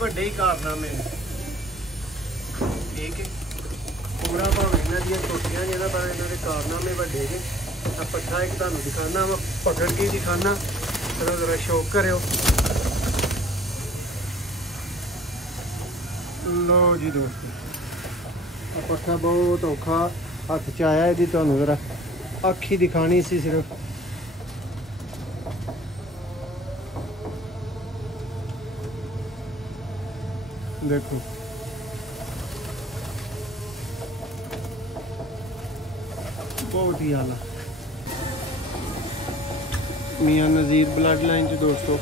ਵੱਡੇ ਹੀ ਕਾਰਨਾਮੇ ਨੇ। ਠੀਕ ਹੈ, ਪੂਰਾ ਭਾਵੇਂ ਇਹਨਾਂ ਦੀਆਂ ਛੋਟੀਆਂ ਜਿਹਨਾਂ ਪਰ ਇਹਨਾਂ ਦੇ ਕਾਰਨਾਮੇ ਵੱਡੇ ਨੇ। ਆ ਪੱਠਾ ਇੱਕ ਤੁਹਾਨੂੰ ਦਿਖਾਣਾ ਵਾ, ਪਕੜ ਕੇ ਦਿਖਾਣਾ, ਫਿਰ ਜ਼ਰਾ ਸ਼ੌਕ ਕਰਿਓ। लो जी दोस्तों, पट्ठा बहुत औखा हथ च आया, यदि तुहानू जरा अख ही दिखानी सी सिर्फ। देखो बहुत ही आला मियां नज़ीर ब्लड लाइन च दोस्तों।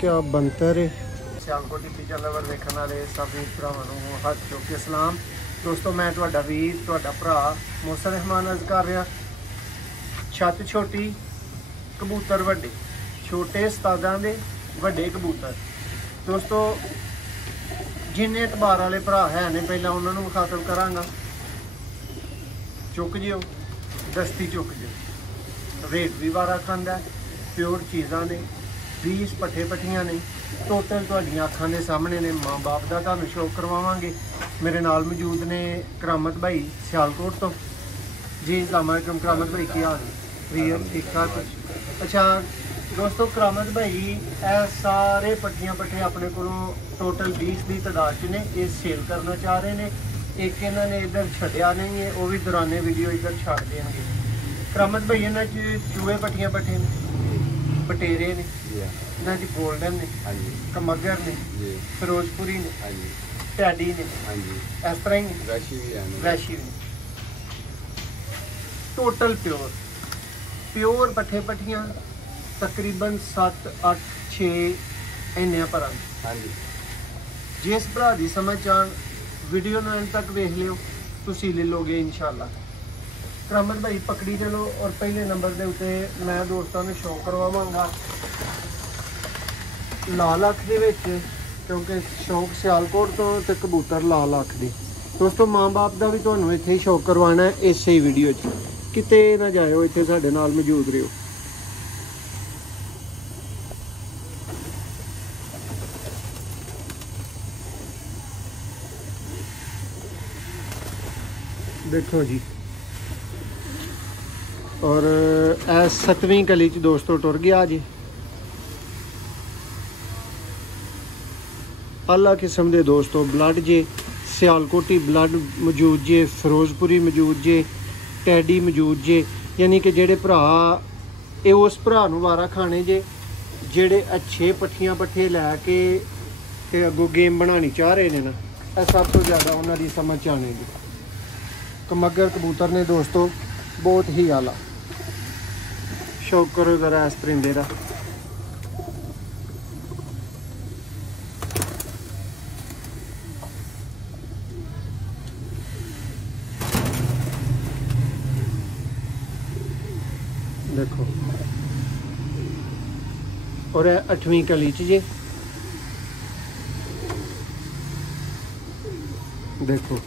क्या बनतर है। सियालकोट की फीचर लवर देखने वाले सभी भरावां हथ चुक के सलाम। दोस्तों मैं तुहाडा वीर तुहाडा भरा मौसम रहमान अर्ज कर रहा। छत छोटी कबूतर वड्डे, छोटे उस्तादां दे वड्डे कबूतर। दोस्तों जिन्ने इतबार वाले भरा है ने पहला उन्होंने मुखातब करांगा। चुक जियो, दस्ती चुक जियो। रेट भी वारा खांदा, प्योर चीज़ां ने, 20 पट्ठे पट्ठियां ने टोटल तुहाडियां अखां दे सामने ने। माँ बाप का तुहानू शौक करवावांगे। मेरे नाल मौजूद ने करामत भाई सियालकोट तो जी। अस्सलाम वालेकुम करामत भाई, की हाल है? ठीक ठाक। अच्छा दोस्तों, करामत भाई ए सारे पट्ठियां पट्ठे अपने को टोटल 20 की तादाद च ने, ये सेल करना चाह रहे हैं। एक इन्होंने इधर छड्या नहीं है, वो भी दौराने वीडियो इधर छड़ देंगे। करामत भाई इन्हों चूहे पट्ठियां पट्ठे ने, बटेरे ने, इन्हों गोल्डन ने, कमगर ने, फिरोजपुरी ने, टैडी ने, इस तरह ही रैशी भी। टोटल प्योर प्योर पट्ठे पट्ठियां तकरीबन 7 8 6 इन्ने पर। जिस भरा की समझ आन वीडियो ने एंड तक वेख लियो, तुसी ले लोगे इंशाल्लाह। करामत भाई पकड़ी चलो। और पहले नंबर के उत्ते मैं दोस्तों ने शौक करवावांगा लाल अख दे विच, क्योंकि शौक सियालकोट तो कबूतर लाल अख दी। दोस्तों माँ बाप का भी तुहानू इत्थे ही शौक करवाना है, इस ही वीडियो च किते ना जाओ, इत्थे साडे नाल मौजूद रहियो। देखो जी, और 7वीं गली च दोस्तों टुर गया जी। आला किस्म के दोस्तों ब्लड जे, सियालकोटी ब्लड मौजूद जे, फिरोजपुरी मौजूद जे, टैडी मौजूद जे। यानी कि जेड़े भरा ये उस भरा नूं वारा खाने जे जेड़े अच्छे पट्ठियां पट्ठे लैके ते अगों गेम बनानी चाह रहे हैं ना, सब तो ज़्यादा उन्होंने समझ आने की। कमगर कबूतर ने दोस्तों बहुत ही आला। शौक करो ज़रा इस परिंदे का। देखो, और 8वीं गली च जे। देखो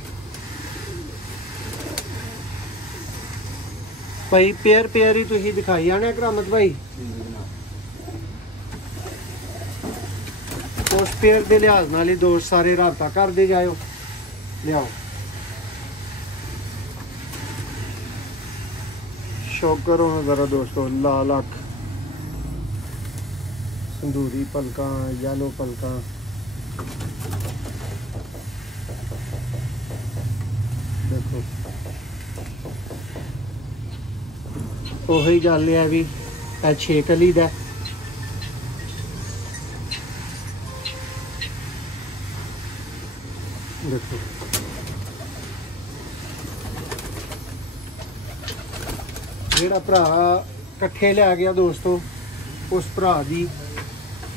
भाई पेयर पेयर ही तुसीं दिखाई जाने करामत भाई। उस पेयर के लिहाज नाल ही दोस्त सारे राबता करते जाओ। लियाओ शौक करो ज़रा दोस्तों। लाल अख, संदूरी पलकां, येलो पलकां। देखो वही गल है भी 6 कली दा। देखो जेड़ा भरा कट्ठे लिया गया दोस्तों, उस भरा दी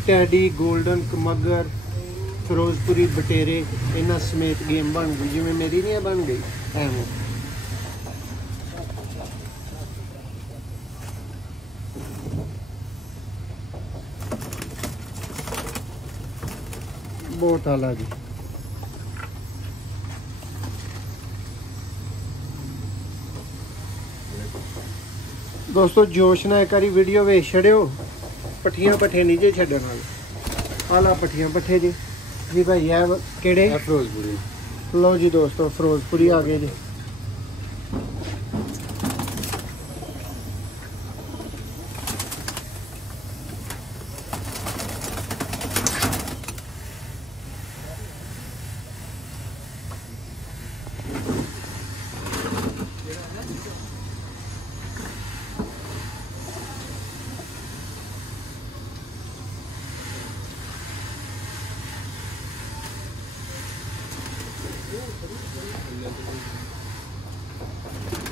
टैडी, गोल्डन, कमगर, फिरोजपुरी, बटेरे इन्हां समेत गेम बन गई। जिवें मेरी नहीं बन गई एवें। बहुत आला जी। दोस्तों जोश ना एक बारी वीडियो वेख छड़ियो पट्ठियां पट्ठे नहीं जे छड्डण वाले आला पट्ठियां पट्ठे जी भाई है केड़े फिरोजपुरी लो जी दोस्तों फिरोजपुरी आ गए जी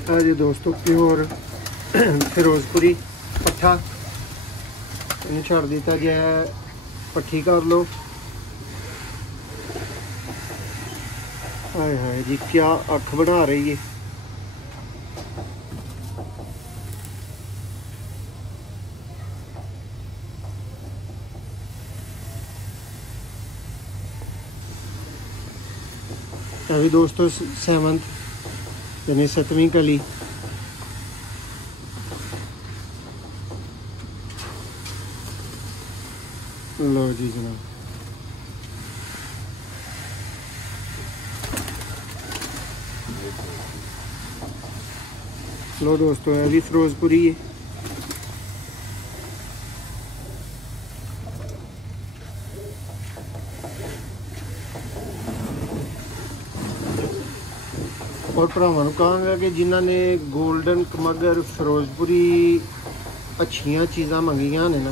हाँ जी दोस्तों प्योर फिरोजपुरी पट्ठा इन्हें छड़ दिता जी है पट्ठी कर लो हाय हाय जी क्या अख बना रही है अभी दोस्तों 7th यानी 7वीं कली लो जी जनाब लो दोस्तों है भी फिरोजपुरी है और भरावां कहांगा कि जिन्होंने गोल्डन कमगर फिरोजपुरी अच्छियां चीज़ां मंगियां ने ना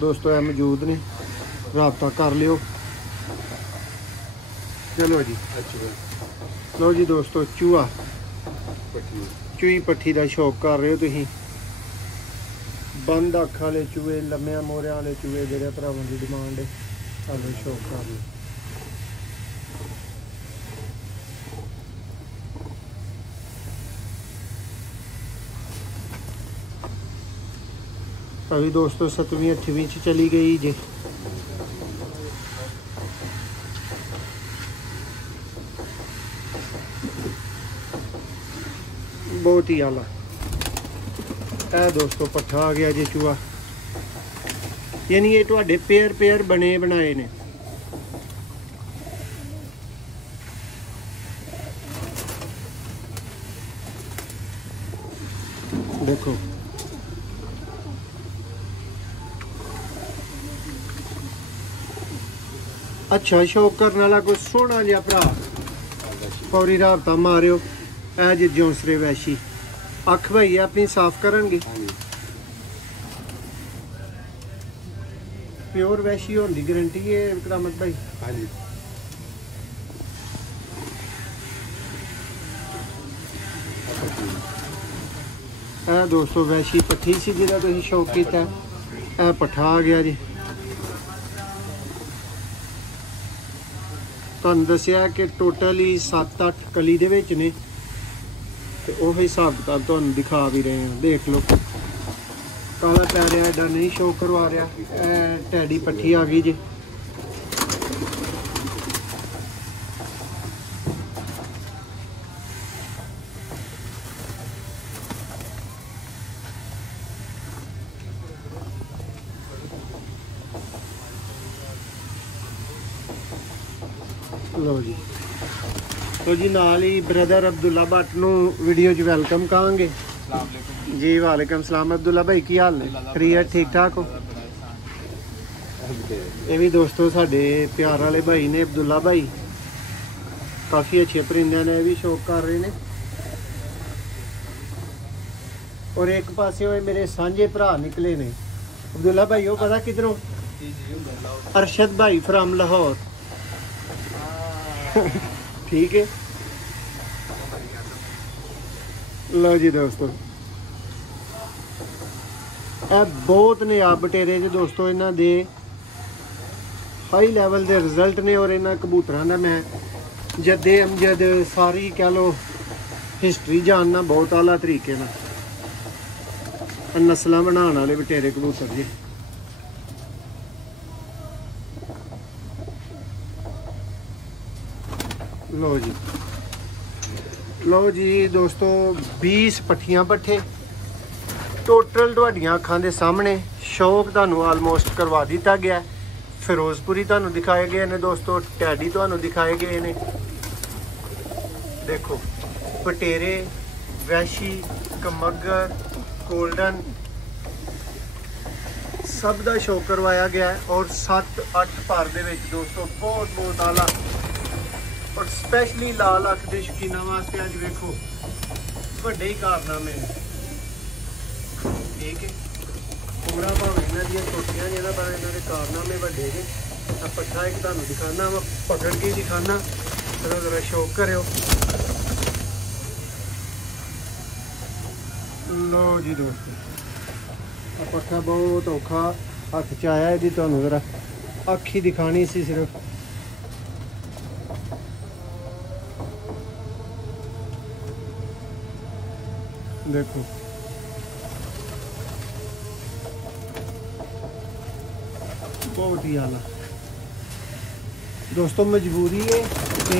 दोस्तों है मौजूद ने राबता कर लियो चलो जी लो जी दोस्तों चूहा चूही पट्ठी का शौक कर रहे हो तुसीं बंद अख वाले चूहे लम्मिया मोरिया वाले चूहे जेह्ड़े भरावां की डिमांड है सानूं शौक कर लियो अभी दोस्तों 7वीं 8वीं चली गई जी बहुत ही आला है दोस्तों पट्ठा आ गया जी चूहा यानी ये तुहाडे पेयर पेयर बने बनाए ने देखो अच्छा शौक करने वाला कोई सोहना जिहा भरा फौरी राबता मारियो ऐ जी जौंसरे वैशी अख भाई अपनी साफ करनगे प्योर वैशी होने की गारंटी है करामत भाई हाँ जी ऐ दोस्तों वैशी पट्ठी सी जिहदा तुसीं शौक कीता ऐ पट्ठा आ गया जी तुहानूं दस्सिया कि टोटल ही 7-8 कली दे विच ने ते ओही हिसाब किताब तुहानूं दिखा भी रहे हैं देख लो काला पै रहा एडा नहीं शो करवा रहा टैडी पट्ठी आ गई जी लो जी तो जी नाल ही ब्रदर अब्दुल्ला भट्ट नूं वीडियो च वेलकम कहांगे जी वालेकुम सलाम अब्दुल्ला भाई की हाल है खैरियत ठीक ठाक हो ये भी दोस्तों साडे प्यार वाले भाई ने अब्दुल्ला भाई काफ़ी अच्छे परिंदे ने भी शौक कर रहे हैं और एक पासे होए मेरे सांझे भरा निकले ने अब्दुल्ला भाई वो पता किधरों अरशद भाई फ्राम लाहौर ठीक है लो जी दोस्तों बहुत नायाब बटेरे जी दोस्तों इन्हां दे हाई लैवल के रिजल्ट ने और इन्हां कबूतरां दा मैं जदे अमजद सारी कह लो हिस्टरी जानना बहुत आला तरीके नाल नस्लां बनाने वाले बटेरे कबूतर जी लो जी दोस्तों 20 पट्ठियां पट्ठे टोटल तुहाडियां अखां दे सामने शौक तुहानूं आलमोस्ट करवा दिता गया। फिरोजपुरी तुहानूं दिखाए गए ने दोस्तों, टैडी तुहानूं दिखाए गए ने। देखो पटेरे, वैशी, कमगर, गोल्डन सब का शौक करवाया गया है। और 7-8 पर दे विच दोस्तों बहुत बहुत आला और स्पैशली लाल अख के शौकीना वास्ते अज वेखो वड्डे ही कारनामे ने। ठीक है, पूरा भावें इन्हां दियां छोटियां जिहड़ा पर इन्हां दे कारनामे वड्डे ने। पट्ठा एक तुहानूं दिखाना, मैं पकड़ के दिखाना, जरा जरा शौक करो। लो जी दोस्तों, पट्ठा बहुत औखा हथ च आया, यदि तुहानूं जरा अख ही दिखानी सी सिर्फ। देखो बहुत ही आला दोस्तों। मजबूरी है कि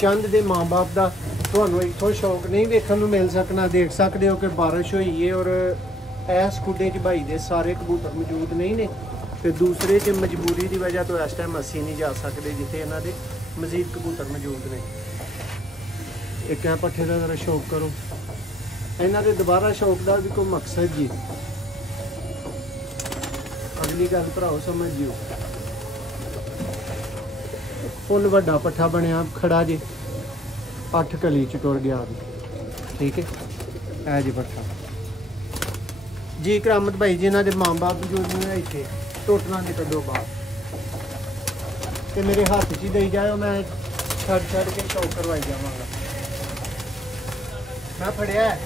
चंद दे माँ बाप का तुहानूं इत्थों शौक नहीं वेखण नूं मिल सकना। देख सकते हो कि बारिश हुई है और इस खुडे च भाई दे सारे कबूतर मौजूद नहीं ने, तो दूसरे च मजबूरी की वजह तो इस टाइम असी नहीं जा सकते जिथे इन्हां दे मजीद कबूतर मौजूद ने। एक है पट्ठे का जरा शौक करो। इन्हां दे दोबारा शौक का भी कोई मकसद जी, अगली गल भराओ समझ जियो। फुल वड्डा पट्ठा बनया खड़ा जी, 8 कली च टुर गया जी। ठीक है, ऐ जी पट्ठा जी। करामत भाई जिन्हों के माँ बाप जो नहीं इतने टोटना नहीं कदों बाहर, तो मेरे हाथ च ही दे जाओ, मैं छड़ के शौक करवाई जावांगा। मैं फड़िया है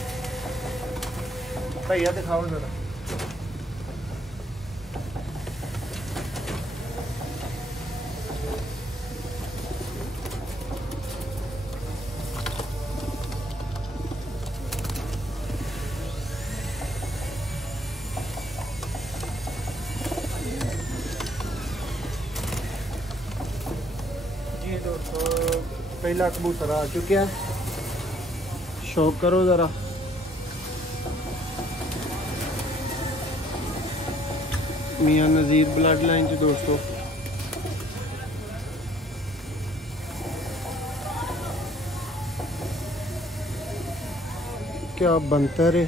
भैया, दिखाओ जरा। जी दोस्तों, पहला कबूतर आ चुका है, शौक करो ज़रा। मियां नज़ीर ब्लड लाइन च दोस्तों। क्या बनतर है,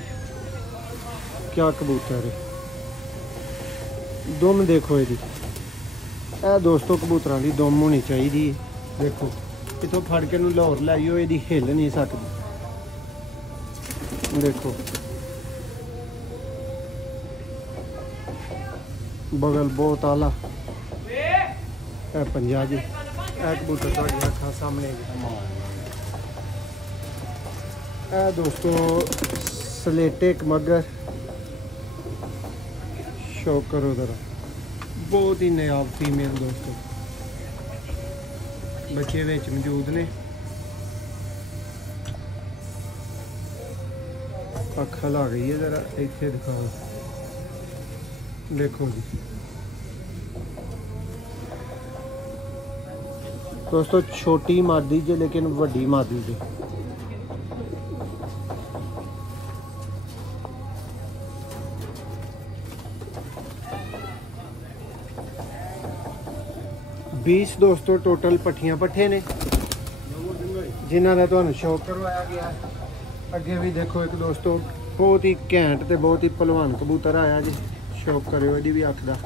क्या कबूतर है। दुम देखो ये दोस्तों, कबूतरां की दुम होनी चाहिए। देखो इतों फड़ के लाहौर लाइयो, ये हिल नहीं सकती। देखो बगल बहुत आला पंजा जी। कबूतर तुहाडी अखां सामने दोस्तों, सलेटे कमगर, शौक करो जरा। बहुत ही नायाब फीमेल दोस्तों, बच्चे विच मौजूद ने। अख ला गई है, जरा इत्थे दिखाओ। देखो जी दोस्तों, छोटी मादी जे लेकिन वड्डी मादी जे। बीस दोस्तों टोटल पट्ठियां पट्ठे ने जिन्हों का तुहानूं शौक करवाया गया। अगे भी देखो एक दोस्तों बहुत ही घैंट ते बहुत ही भलवान कबूतर आया जी, शौक करो यदि भी अख दा।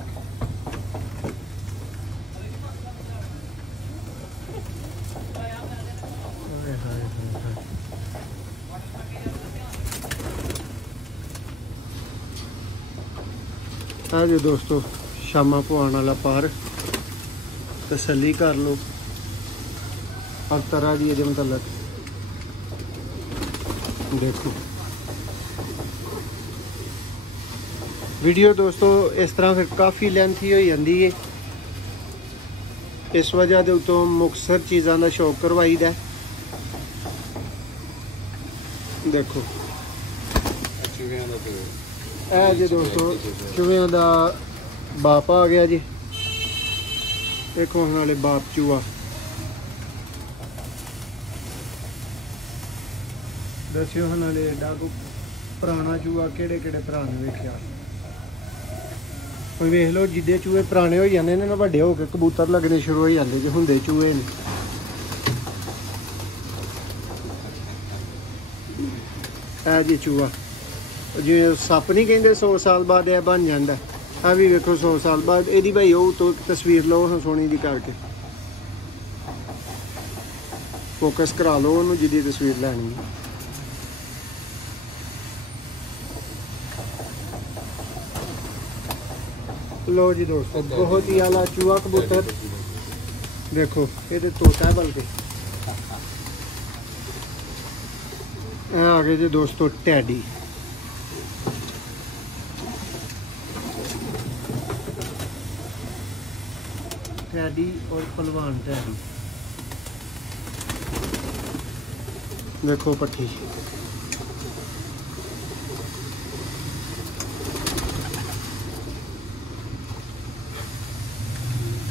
आ जो दोस्तों शामा पवाने वाला पार, तसल्ली कर लो हर तरह की ये मतलब। देखो वीडियो दोस्तों इस तरह फिर काफ़ी लेंथी हो जाती है, इस वजह के उत्तों मुक्तसर चीज़ों का शौक करवाई दा। देखो ऐ जी दोस्तों, चूहियां का बाप आ गया जी। देखो नाले बाप चूहा, दस्यो नाले एडा को ਪੁਰਾਣਾ ਚੂਹਾ ਕਿਹੜੇ ਭਰਾ ਨੇ ਵੇਖਿਆ। ਕੋਈ ਵੇਖ ਲਓ, ਜਿੱਦੇ ਚੂਹੇ ਪੁਰਾਣੇ ਹੋ ਜਾਂਦੇ ਨੇ ਨਾ, ਵੱਡੇ ਹੋ ਕੇ ਕਬੂਤਰ ਲੱਗਣੇ ਸ਼ੁਰੂ ਹੋ ਜਾਂਦੇ ਜੇ ਹੁੰਦੇ ਚੂਹੇ ਨੇ। ਇਹ ਜੀ ਚੂਹਾ ਜਿਵੇਂ ਸੱਪ ਨਹੀਂ ਕਹਿੰਦੇ 100 ਸਾਲ ਬਾਅਦ ਇਹ ਬਣ ਜਾਂਦਾ, ਆ ਵੀ ਵੇਖੋ 100 ਸਾਲ ਬਾਅਦ। ਇਹਦੀ ਭਾਈ ਉਹ ਤੋਂ ਤਸਵੀਰ ਲਓ ਸੋਹਣੀ ਦੀ ਕਰਕੇ, ਫੋਕਸ ਕਰਾ ਲਓ ਉਹਨੂੰ ਜਿਹਦੀ ਤਸਵੀਰ ਲੈਣੀ ਹੈ। लो जी दोस्तों, बहुत ही आला चूहा कबूतर देखो, ये तोता है बल्कि। आगे जी दोस्तों टैडी, टैडी और पहलवान टैडी देखो पट्टी।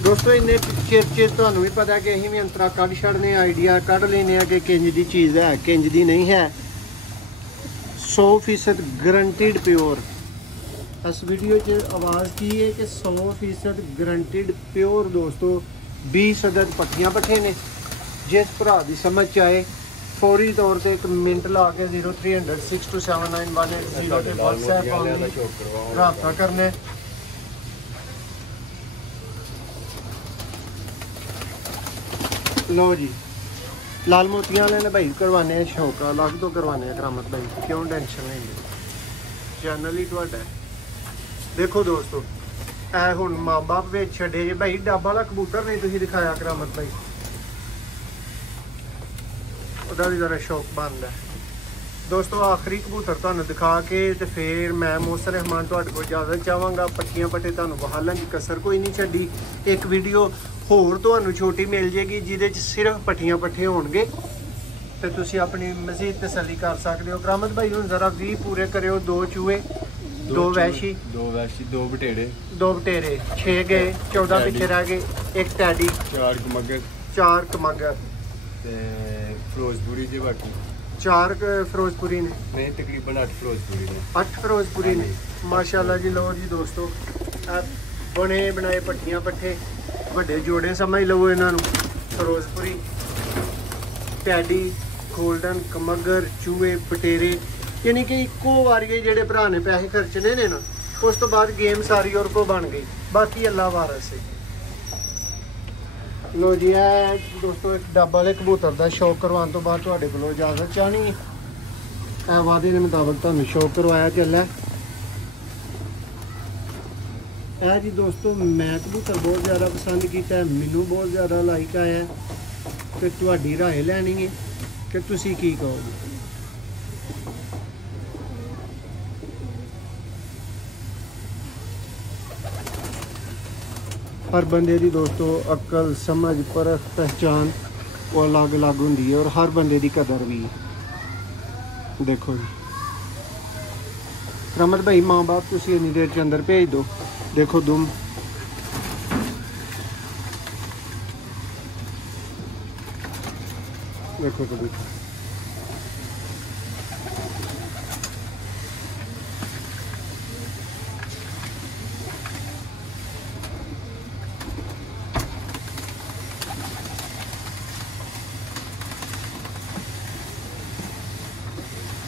दोस्तों इन्ने चिर तुहानू भी पता कि असीं भी अंतरा कढ़ छड़ने, आइडिया कढ़ लेने कि किंज दी चीज़ है किंज दी नहीं है। 100% गारंटीड प्योर। इस वीडियो च आवाज़ की है कि 100% गारंटीड प्योर दोस्तों। 20 अदद पट्टियां पट्ठे ने। जिस भरा दी समझ आए फौरी तौर पर 1 मिनट ला के 0300 6279 180 व्हाट्सएप रब्ता करने। लो जी, लाल मोतियां वाले ने भाई करवाने शौक अलग तो करवाने करामत भाई, क्यों टेंशन लेंगे, चैनल ही तुहाडा है। देखो दोस्तों ऐ हुण माँ बाप वेच छड्डे जे भाई, डब वाला कबूतर नहीं तुसीं दिखाया करामत भाई, ओहदा भी जरा शौक बनदा है। दोस्तों आखिरी कबूतर तुहानू दिखा के ते फिर मैं मोहसिन रहमान तुहाडे कोल इजाजत चाहांगा। पट्टियां पट्टे तुहानू बहालन दी कसर कोई नहीं छड्डी। एक वीडियो होर तुहानू छोटी मिल जाएगी जिहदे च सिर्फ पट्टियां पट्ठे होणगे ते तुसीं अपनी मजीद तसल्ली कर सकदे हो। करामत भाई हुण जरा 20 पूरे करियो। 2 चूहे, 2 वैशी, 2 बटेरे 6 गए, 14 पिछे रह गए, 1 टैडी, 4 कमगर ते फिरोजपुरी जे बाकी 4 फिरोजपुरी ने, नहीं तकरीबन 8 फिरोजपुरी ने। 8 फिरोजपुरी ने माशाल्लाह जी। लो जी दोस्तों बने बनाए पट्टियां पट्ठे ਵੱਡੇ जोड़े समझ लो इन्हों फिरोजपुरी, टैडी, गोल्डन, कमगर, चूहे, बटेरे, यानी कि इको वारी जेडे भरा ने पैसे खर्चने ने ना, उस तो बाद गेम सारी और को बन गई। बाकी अल्लाह वारस है। लो जी है दोस्तों एक डब वाले कबूतर का शौक करवाने तो बाद तुहाडे कोलों इजाजत चाहनी है। वादे के मुताबिक तुहानू शौक करवाया चला है जी दोस्तों। मैं कबूतर बहुत ज़्यादा पसंद किया, मैनू बहुत ज़्यादा लाइक आया तो तुहाडी राय लैनी है कि तुसी की कहोगे। हर बंदे दी दोस्तों अकल समझ परख पहचान वो अलग अलग होंदी है और हर बंदे दी कदर भी है। देखो जी रमत भाई माँ बाप तुसी इन्नी देर के अंदर भेज दो। देखो दुम देखो कबूतर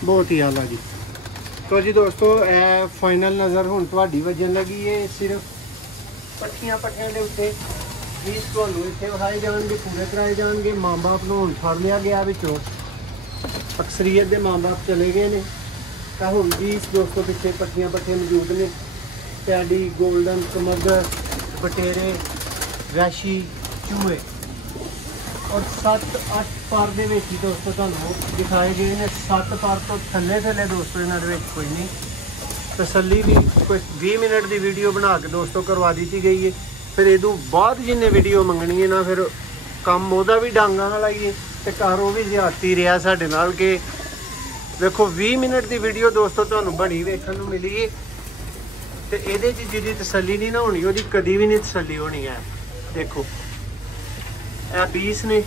बहुत ही आला जी। तो जी दोस्तों ए फाइनल नज़र हुण तुहाडी वजन लगी है सिर्फ पट्टियां पट्टियां दे उत्ते। पीस तुहानू इत्थे विखाए जाणगे, पूरे कराए जाणगे। माँ बाप नूं हुण फड़ लिया गया विचों, अक्सरीयत दे माँ बाप चले गए ने तां हुण 20 दोस्तों पिछे पट्टियां पट्टे मौजूद ने। टैडी, गोल्डन, कमगर, बटेरे, वैशी, चूहे और 7-8 पर दे विच दोस्तों तुहानू दिखाए गए ने। 7 पर तो थल्ले थल्ले दोस्तों इन्हां दे विच कोई नहीं। तसल्ली भी कोई 20 मिनट की वीडियो बना के दोस्तों करवा दी गई है। फिर इदों बाद जिन्हें वीडियो मंगनी है ना, फिर काम ओहदा भी डांगा ना लाइए तो घर वो भी ज्यादती रहा साडे नाल के देखो 20 मिनट की वीडियो दोस्तों तुहानू बनी वेखण नूं मिली है तो इहदे च जिहदी तसल्ली नहीं ना होनी ओहदी कदी भी नहीं तसल्ली होनी है। देखो ए पीस ने,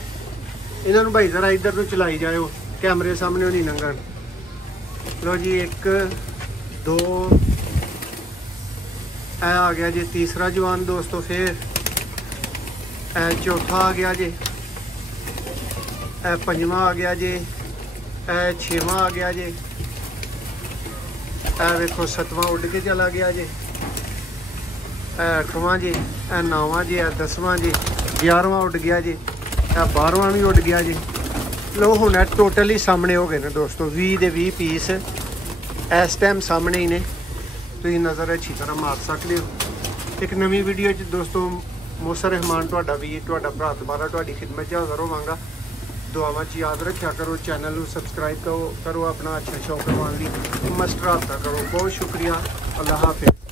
इन्हों भाई जरा इधर तो चलाई जाओ, कैमरे सामने नहीं लंघन। लो जी, 1 2 ए आ गया जी तीसरा जवान दोस्तों। फिर ए चौथा आ गया जी, ए पंजवा आ गया जी, ए छेवां आ गया जी, ए वेखो 7वां उड़ के चला गया जी, ए 8वां जी, ए 9वां जी, ए 10वां जी, 11वां उड़ गया जी, ए 12वां भी उड़ गया जी। लो हुण टोटल ही सामने हो गए ने दोस्तों, 20 ਦੇ 20 पीस इस टाइम सामने ही ने, तुसीं नज़र अच्छी तरह मार सकते हो। एक नवी वीडियो च दोस्तों मूसा रहमान तुहाडा वीर तुहाडा भरा दोबारा तुहाडी खिदमत च हाज़र होवांगा। दुआवां च याद रखा करो, चैनल को सबसक्राइब करो, अपना अच्छा शौक करवाने लई मस्ट राबता करो। बहुत शुक्रिया, अल्लाह हाफिज़।